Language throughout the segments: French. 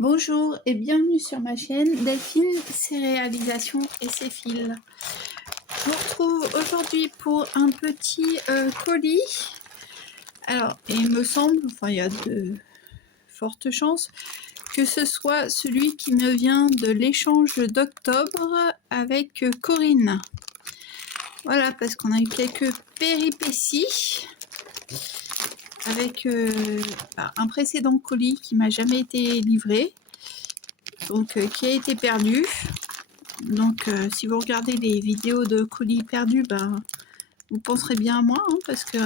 Bonjour et bienvenue sur ma chaîne Delphine, ses réalisations et ses fils. Je vous retrouve aujourd'hui pour un petit colis. Alors, il me semble, enfin il y a de fortes chances, que ce soit celui qui me vient de l'échange d'octobre avec Corinne. Voilà, parce qu'on a eu quelques péripéties avec un précédent colis qui m'a jamais été livré, donc qui a été perdu. Donc si vous regardez les vidéos de colis perdus, vous penserez bien à moi, hein, parce que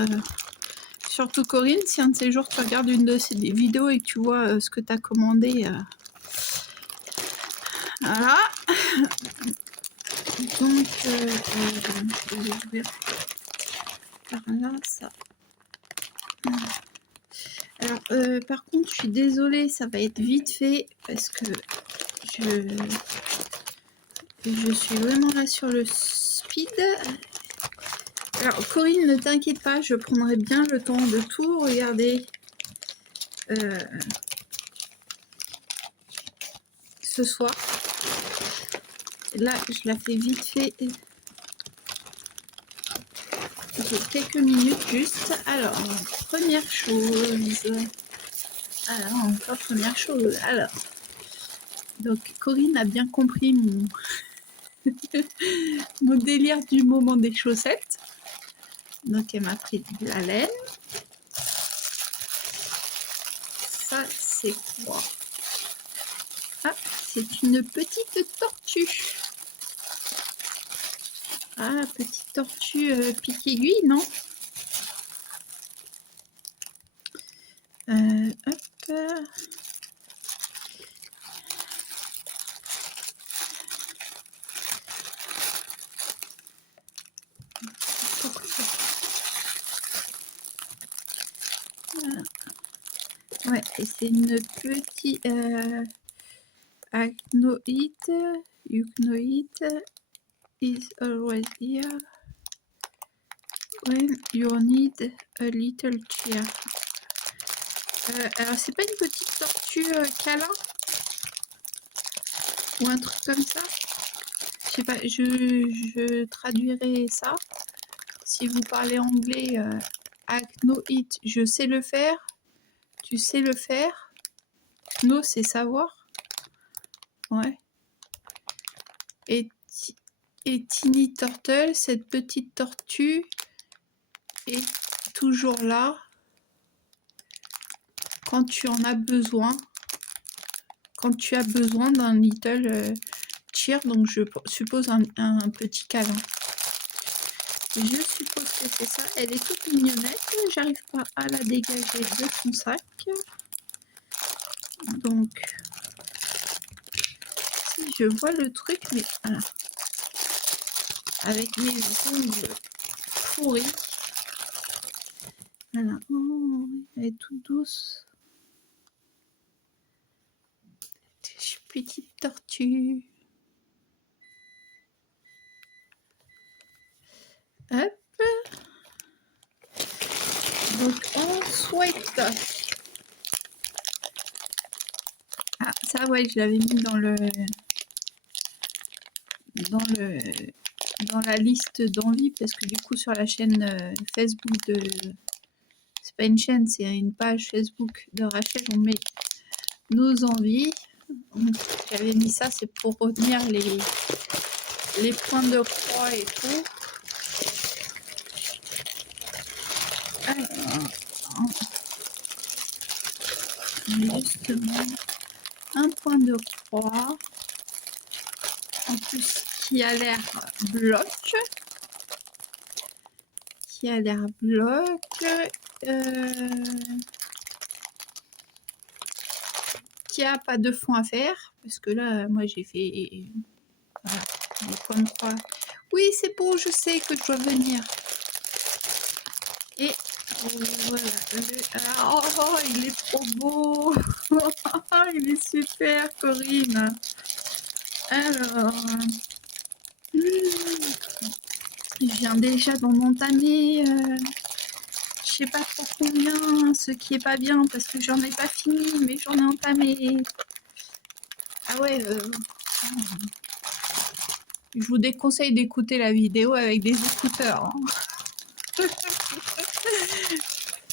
surtout Corinne, si un de ces jours tu regardes une de ces vidéos et que tu vois ce que tu as commandé, voilà. Donc je vais ouvrir par là ça. Alors par contre je suis désolée, ça va être vite fait parce que je suis vraiment là sur le speed. Alors Corinne, ne t'inquiète pas, je prendrai bien le temps de tout regarder ce soir. Là, je la fais vite fait. J'ai quelques minutes juste. Alors, première chose. Alors, donc Corinne a bien compris mon délire du moment des chaussettes. Donc, elle m'a pris de la laine. Ça, c'est quoi? Ah, c'est une petite tortue. Ah, petite tortue pique-aiguille, non? Hop. Ouais, et c'est une petite acnoid. Eucnoid is always here when you need a little cheer. Alors c'est pas une petite tortue câlin ou un truc comme ça? Je sais pas, je traduirai ça. Si vous parlez anglais, acnoid, je sais le faire. Tu sais le faire. No, c'est savoir. Ouais. Et Tiny Turtle, cette petite tortue, est toujours là quand tu en as besoin. Quand tu as besoin d'un little cheer, donc je suppose un petit câlin. Je suppose que c'est ça. Elle est toute mignonnette. J'arrive pas à la dégager de son sac. Donc, si je vois le truc, mais voilà. Avec mes ongles pourris. Voilà. Oh, elle est toute douce. Petite tortue. Hop. Donc on souhaite. Ah ça ouais, je l'avais mis dans la liste d'envie parce que du coup sur la chaîne Facebook de, c'est pas une chaîne, c'est une page Facebook de Rachel, on met nos envies. J'avais mis ça, c'est pour retenir les points de croix et tout. Alors, justement, un point de croix, en plus qui a l'air bloc, qui a pas de fond à faire, parce que là, moi j'ai fait voilà, des points de croix. Oui, c'est beau, je sais que je dois venir. Et voilà. Oh, il est trop beau. Il est super, Corinne. Alors, je viens déjà d'en entamer. Je sais pas trop combien, ce qui est pas bien parce que j'en ai pas fini, mais j'en ai entamé. Ah ouais, je vous déconseille d'écouter la vidéo avec des écouteurs. Hein.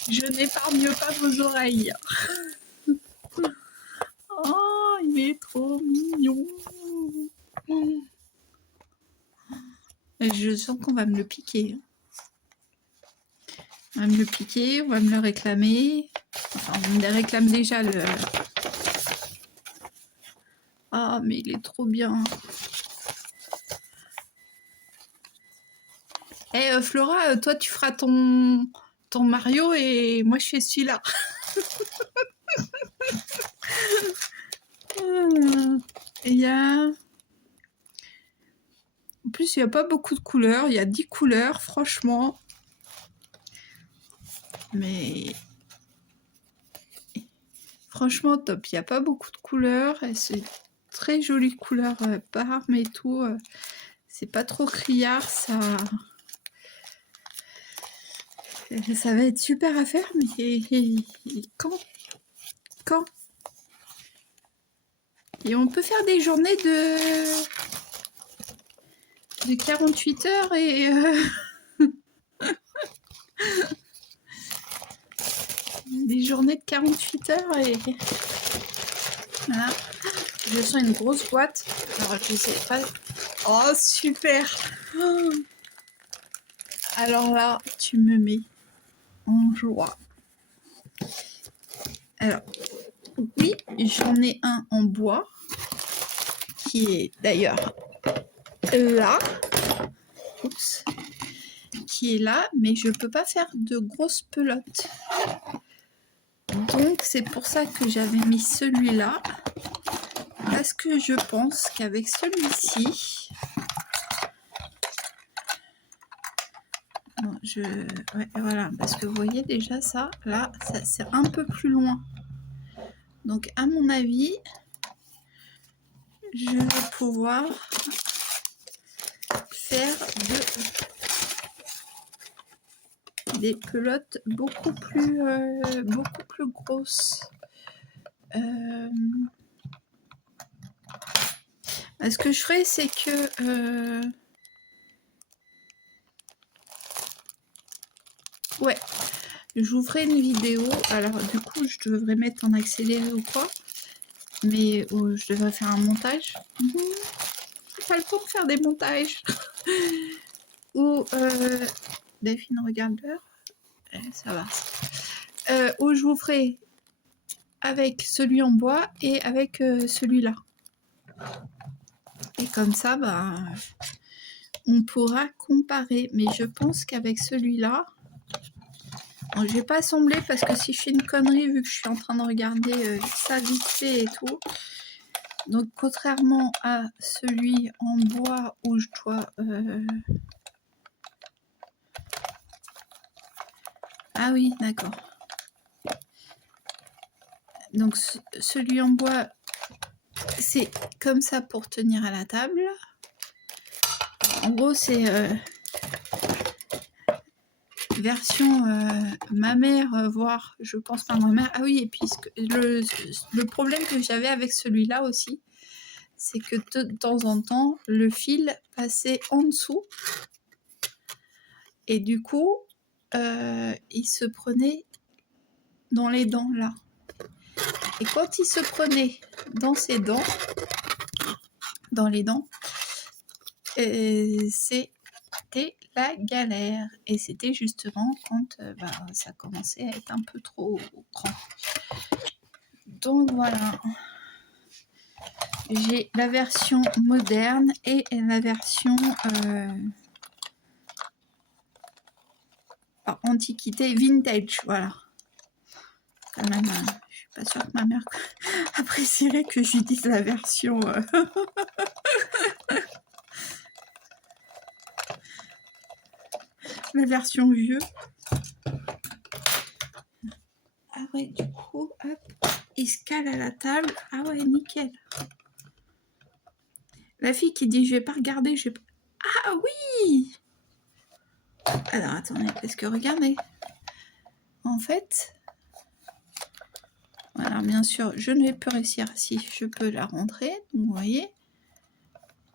Je n'épargne pas vos oreilles. Oh, il est trop mignon. Je sens qu'on va me le piquer. On va me le piquer, on va me le réclamer. Enfin, on me réclame déjà le... Ah, mais il est trop bien. Eh, Flora, toi, tu feras ton Mario et moi, je fais celui-là. Il y a... En plus, il n'y a pas beaucoup de couleurs. Il y a 10 couleurs, franchement. Mais... Franchement, top. Il n'y a pas beaucoup de couleurs. C'est très jolie couleur Parme et tout. C'est pas trop criard. Ça va être super à faire. Mais quand et on peut faire des journées de 48 heures et... des journées de 48 heures et... Voilà. Je sens une grosse boîte. Alors, je sais pas... Oh, super. Alors là, tu me mets en joie. Alors, oui, j'en ai un en bois, qui est d'ailleurs là. Oups. Qui est là, mais je peux pas faire de grosses pelotes. Donc, c'est pour ça que j'avais mis celui-là. Parce que je pense qu'avec celui-ci... Ouais, voilà, parce que vous voyez déjà ça, là, ça c'est un peu plus loin. Donc, à mon avis, je vais pouvoir faire des pelotes beaucoup plus grosses. Ce que je ferai, c'est que... ouais, je vous ferai une vidéo. Alors, du coup, je devrais mettre en accéléré ou quoi. Mais je devrais faire un montage. C'est pas le temps de faire des montages. Ou Delphine regarde l'heure. Ça va. Où je vous ferai avec celui en bois et avec celui-là. Et comme ça, bah, on pourra comparer. Mais je pense qu'avec celui-là, je vais pas assembler parce que si je fais une connerie, vu que je suis en train de regarder ça vite fait et tout. Donc, contrairement à celui en bois où je dois... Ah oui, d'accord. Donc, celui en bois, c'est comme ça pour tenir à la table. En gros, c'est version ma mère, voire je pense pas ma mère. Ah oui, et puis le problème que j'avais avec celui-là aussi, c'est que de temps en temps, le fil passait en dessous. Et du coup, il se prenait dans les dents, là. Et quand il se prenait dans ses dents, dans les dents, c'était la galère. Et c'était justement quand ça commençait à être un peu trop grand. Donc voilà. J'ai la version moderne et la version antiquité vintage. Voilà. Quand même, je suis pas sûre que ma mère apprécierait que je lui dise la version. La version vieux. Ah ouais, du coup, hop, il se cale à la table. Ah ouais, nickel. La fille qui dit je vais pas regarder, je vais pas... Ah oui. Alors attendez, parce que regardez. En fait, Voilà, bien sûr, je ne vais plus réussir si je peux la rentrer. Donc, vous voyez.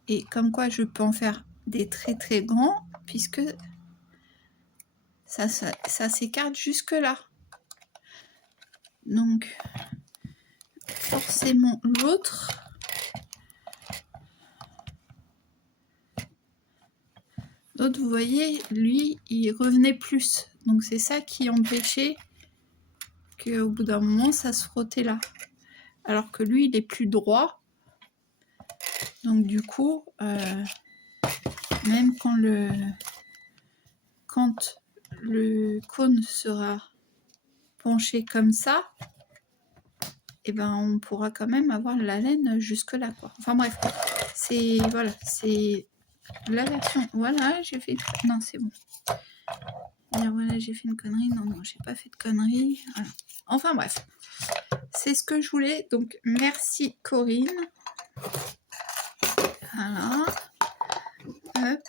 Et comme quoi, je peux en faire des très très grands, puisque ça s'écarte jusque là. Donc, forcément, l'autre... L'autre, vous voyez, lui, il revenait plus. Donc, c'est ça qui empêchait qu'au bout d'un moment, ça se frottait là. Alors que lui, il est plus droit. Donc, du coup, même quand le cône sera penché comme ça, et ben, on pourra quand même avoir la laine jusque là, quoi. Enfin bref, c'est voilà, c'est la version. Voilà, j'ai fait. Non, c'est bon. Et voilà, j'ai fait une connerie. Non, non, j'ai pas fait de connerie. Voilà. Enfin bref, c'est ce que je voulais. Donc merci Corinne. Voilà. Hop.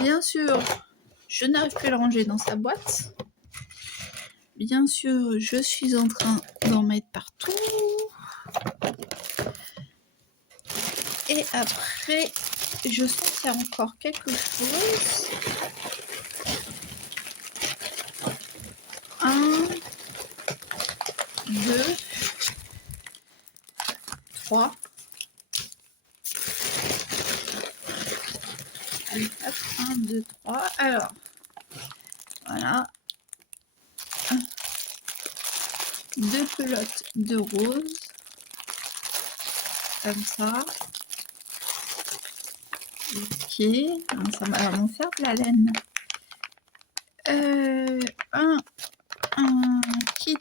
Bien sûr, je n'arrive plus à le ranger dans sa boîte. Bien sûr, je suis en train d'en mettre partout. Et après, je sens qu'il y a encore quelque chose. 1, 2, 3. Allez, hop, 1, 2, 3. Alors, voilà. 2 pelotes de rose. Comme ça. Ok. Ça va vraiment faire de la laine. Un kit.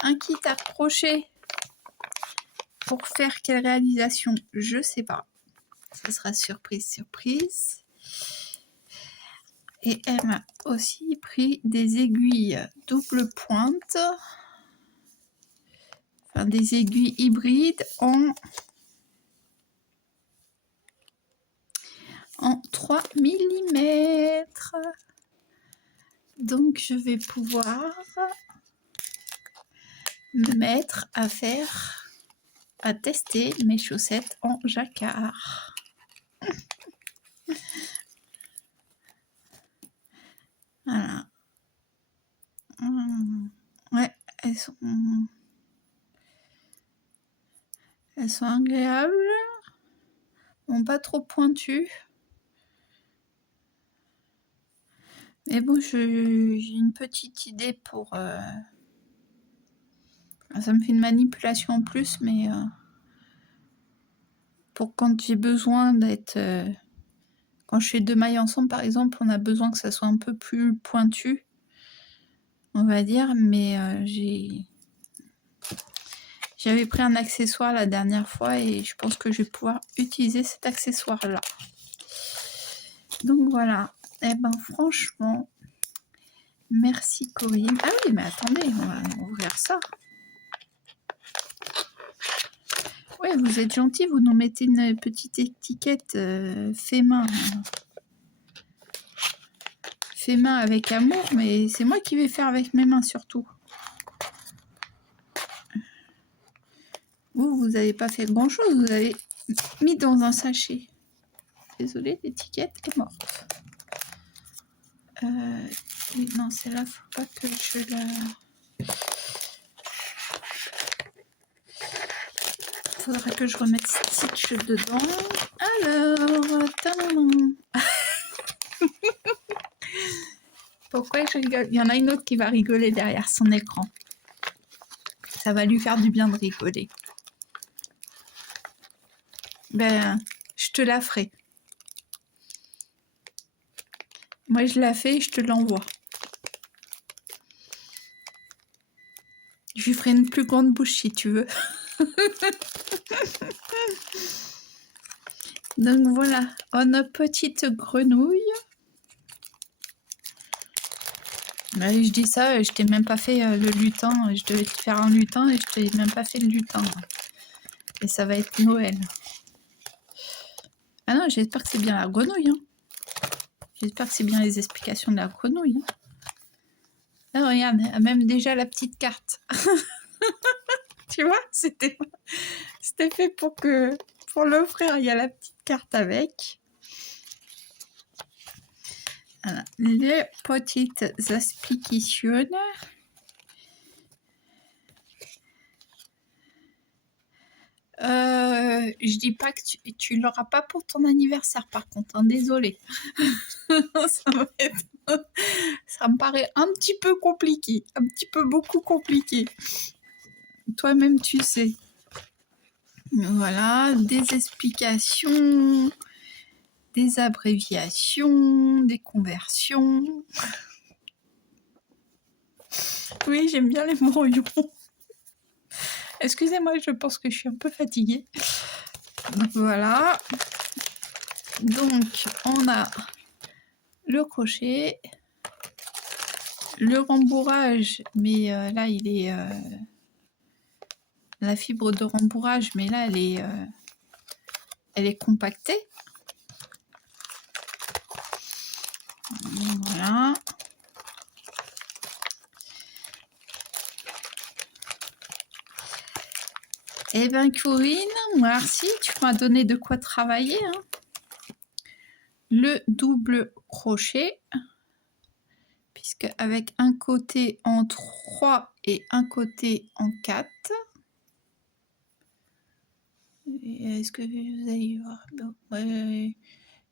Un kit à crochet. Pour faire quelle réalisation? Je sais pas. Ce sera surprise, surprise. Et elle m'a aussi pris des aiguilles double pointe. Enfin, des aiguilles hybrides en 3 mm. Donc, je vais pouvoir me mettre à tester mes chaussettes en jacquard. Voilà. Ouais, elles sont agréables. Bon, pas trop pointues. Mais bon, j'ai une petite idée pour... Ça me fait une manipulation en plus, mais... pour quand j'ai besoin d'être... quand je fais 2 mailles ensemble, par exemple, on a besoin que ça soit un peu plus pointu, on va dire. Mais j'avais pris un accessoire la dernière fois et je pense que je vais pouvoir utiliser cet accessoire-là. Donc voilà. Eh ben franchement, merci Corinne. Ah oui, mais attendez, on va ouvrir ça. Ouais, vous êtes gentil, vous nous mettez une petite étiquette fait main. Fait main avec amour, mais c'est moi qui vais faire avec mes mains surtout. Vous n'avez pas fait grand chose, vous avez mis dans un sachet. Désolée, l'étiquette est morte. Oui, non, celle-là, faut pas que je la... Faudra que je remette Stitch dedans. Alors, tadam. Pourquoi je rigole? Il y en a une autre qui va rigoler derrière son écran. Ça va lui faire du bien de rigoler. Ben, je te la ferai. Moi, je la fais et je te l'envoie. Je lui ferai une plus grande bouche si tu veux. Donc voilà, on a petite grenouille. Ben, je dis ça, je t'ai même pas fait le lutin. Je devais te faire un lutin et je t'ai même pas fait le lutin. Et ça va être Noël. Ah non, j'espère que c'est bien la grenouille. Hein. J'espère que c'est bien les explications de la grenouille. Hein. Là, regarde, même déjà la petite carte. Tu vois, c'était fait pour l'offrir. Il y a la petite carte avec. Voilà. Les petites explications. Je dis pas que tu l'auras pas pour ton anniversaire, par contre, hein, désolée. Ça me paraît un petit peu compliqué, un petit peu beaucoup compliqué. Toi-même, tu sais. Voilà, des explications, des abréviations, des conversions. Oui, j'aime bien les brouillons. Excusez-moi, je pense que je suis un peu fatiguée. Voilà. Donc, on a le crochet, le rembourrage, mais là, il est... la fibre de rembourrage, mais là, elle est compactée. Voilà. Eh bien, Corinne, merci, tu m'as donné de quoi travailler. Hein. Le double crochet, puisque avec un côté en 3 et un côté en 4. Est-ce que vous allez voir? Ouais,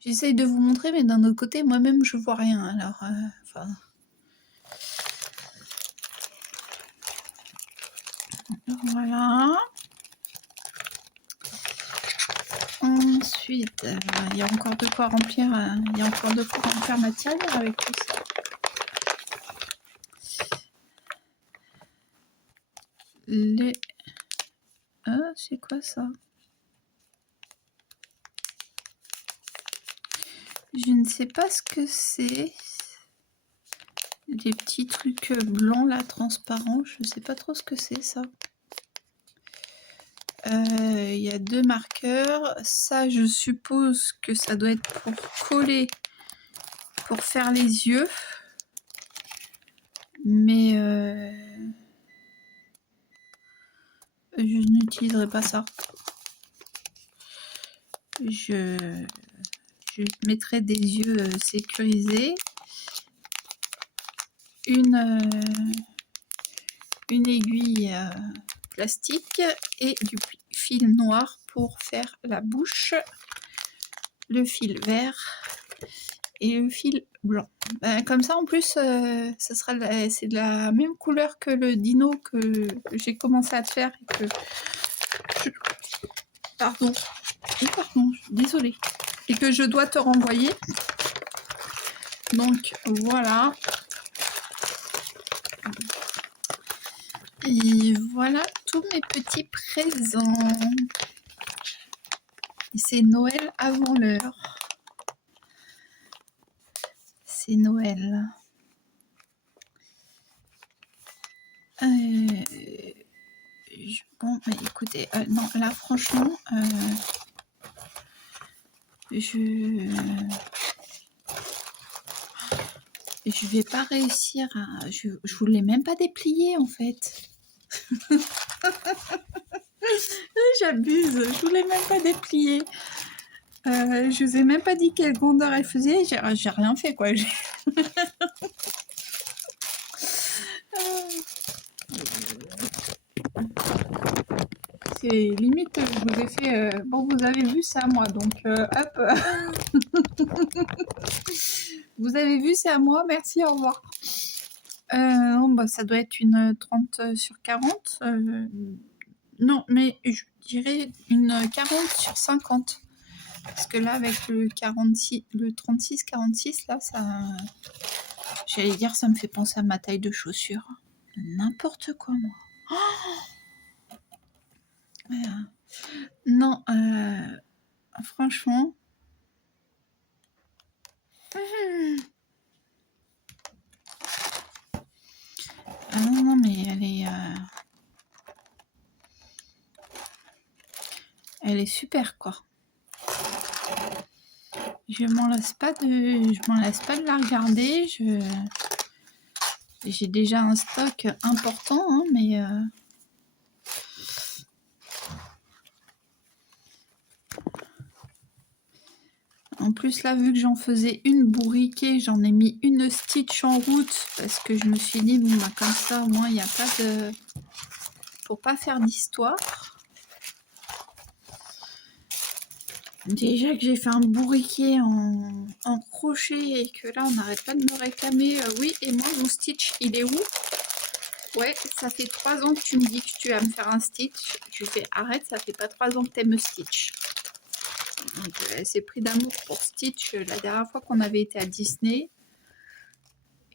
j'essaye de vous montrer, mais d'un autre côté, moi-même, je vois rien. Alors, enfin... Voilà. Ensuite, il y a encore de quoi remplir. Il y a encore de quoi remplir ma tirelire avec tout ça. Les... Ah, c'est quoi ça? Je ne sais pas ce que c'est. Des petits trucs blancs là, transparents. Je ne sais pas trop ce que c'est ça. Il y a 2 marqueurs. Ça, je suppose que ça doit être pour coller, pour faire les yeux. Mais je n'utiliserai pas ça. Je mettrai des yeux sécurisés. Une aiguille plastique et du fil noir pour faire la bouche, le fil vert et le fil blanc. Comme ça en plus c'est de la même couleur que le dino que j'ai commencé à te faire et que pardon, désolée, et que je dois te renvoyer. Donc voilà. Et voilà tous mes petits présents. C'est Noël avant l'heure. C'est Noël. Bon, mais écoutez, non, là franchement, je vais pas réussir à... Je voulais même pas déplier en fait. J'abuse, je voulais même pas déplier. Je vous ai même pas dit quelle grandeur elle faisait, j'ai rien fait quoi. C'est limite, je vous ai fait... bon, vous avez vu, c'est à moi, donc hop. Vous avez vu, c'est à moi, merci, au revoir. Bon, bah, ça doit être une 30 sur 40. Non, mais je dirais une 40 sur 50. Parce que là, avec le 46, le 36-46, là, ça... J'allais dire, ça me fait penser à ma taille de chaussure. N'importe quoi, moi. Oh, voilà. Non, franchement... Ah non, mais elle est super, quoi. Je m'en lasse pas de la regarder. J'ai déjà un stock important, hein, mais en plus là, vu que j'en faisais une bourriquée, j'en ai mis une Stitch en route parce que je me suis dit bon bah comme ça au moins il n'y a pas de, pour pas faire d'histoire. Déjà que j'ai fait un bourriquet en crochet et que là on n'arrête pas de me réclamer oui, et moi mon Stitch il est où? Ouais, ça fait 3 ans que tu me dis que tu vas me faire un Stitch. Je fais arrête, ça fait pas 3 ans que t'aimes Stitch. Donc elle s'est pris d'amour pour Stitch la dernière fois qu'on avait été à Disney.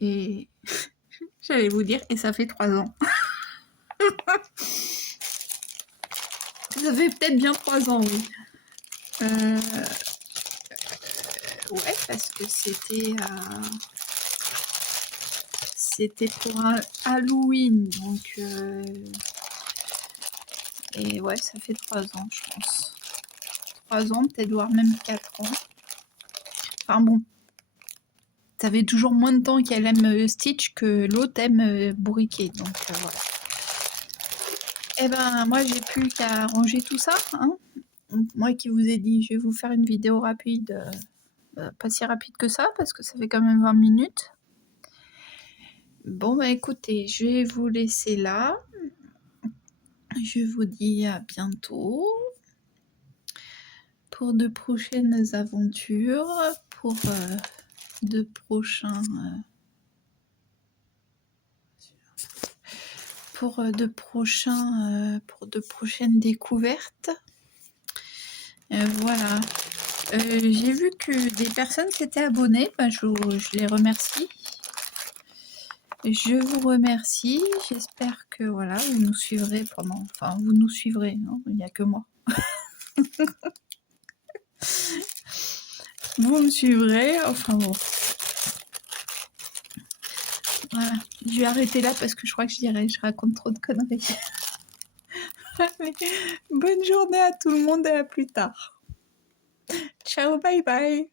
Et j'allais vous dire, et ça fait 3 ans. Ça fait peut-être bien 3 ans, oui. Ouais, parce que c'était pour un Halloween, donc et ouais, ça fait 3 ans, je pense. 3 ans, peut-être voire même 4 ans. Enfin bon, ça fait toujours moins de temps qu'elle aime Stitch que l'autre aime bourriquet, donc voilà. Et ben moi j'ai plus qu'à ranger tout ça, hein. Moi qui vous ai dit, je vais vous faire une vidéo rapide, pas si rapide que ça, parce que ça fait quand même 20 minutes. Bon bah écoutez, je vais vous laisser là. Je vous dis à bientôt pour de prochaines aventures, pour de prochains... pour de prochaines découvertes. Voilà. J'ai vu que des personnes s'étaient abonnées, bah, je les remercie. Je vous remercie, j'espère que voilà, vous nous suivrez pendant... Enfin, vous nous suivrez, hein, il n'y a que moi. Vous me suivrez, enfin bon. Voilà, je vais arrêter là parce que je crois que je raconte trop de conneries. Allez, bonne journée à tout le monde et à plus tard. Ciao, bye bye.